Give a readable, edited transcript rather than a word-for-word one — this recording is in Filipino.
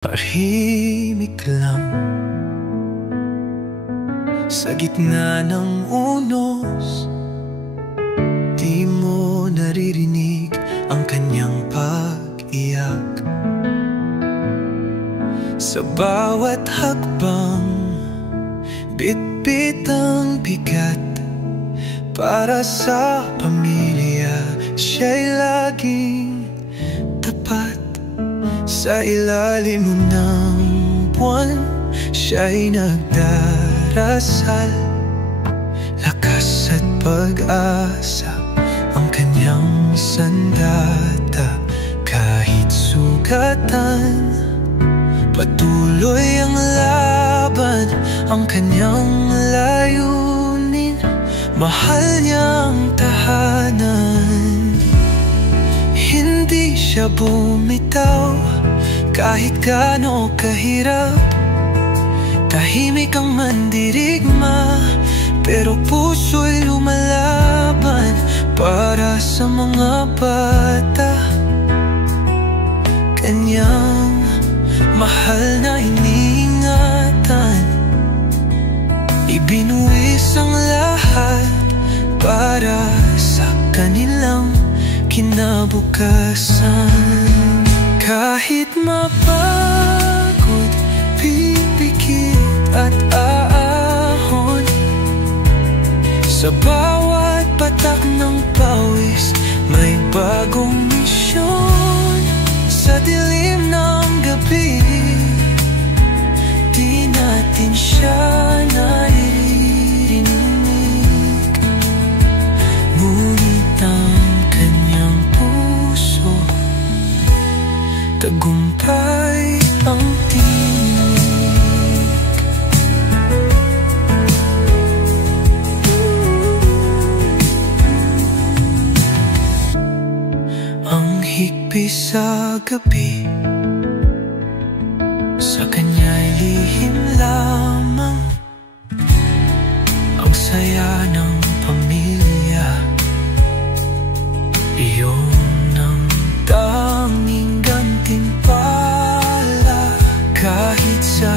Tahimik lang sa gitna ng unos, di mo naririnig ang kanyang pag-iyak. Sa bawat hakbang, bitbit ang bigat. Para sa pamilya, siya'y laging tapat. Sa ilalim ng buwan, siya'y nagdarasal. Lakas at pag-asa ang kanyang sandata. Kahit sugatan, patuloy ang laban. Ang kanyang layunin, mahal niyang tahanan. Hindi siya bumitaw kahit gaano kahirap. Tahimik ang mandirigma, pero puso'y lumalaban para sa mga bata. Kanyang mahal na iniingatan, ibinuwis ang lahat para sa kanilang kinabukasan. Kahit mapagod, pipikit at aahon, sa bawat patak ng pawis may bagong misyon. Sa dilim ng gabi, di natin siya naririnig, ngunit ang kanyang puso, tagumpay ang tinig. Ang higpis sa gabi, sa kanya'y lihim lamang. Ang saya ng pamilya, iyon ang tanging gantimpala. Kahit sa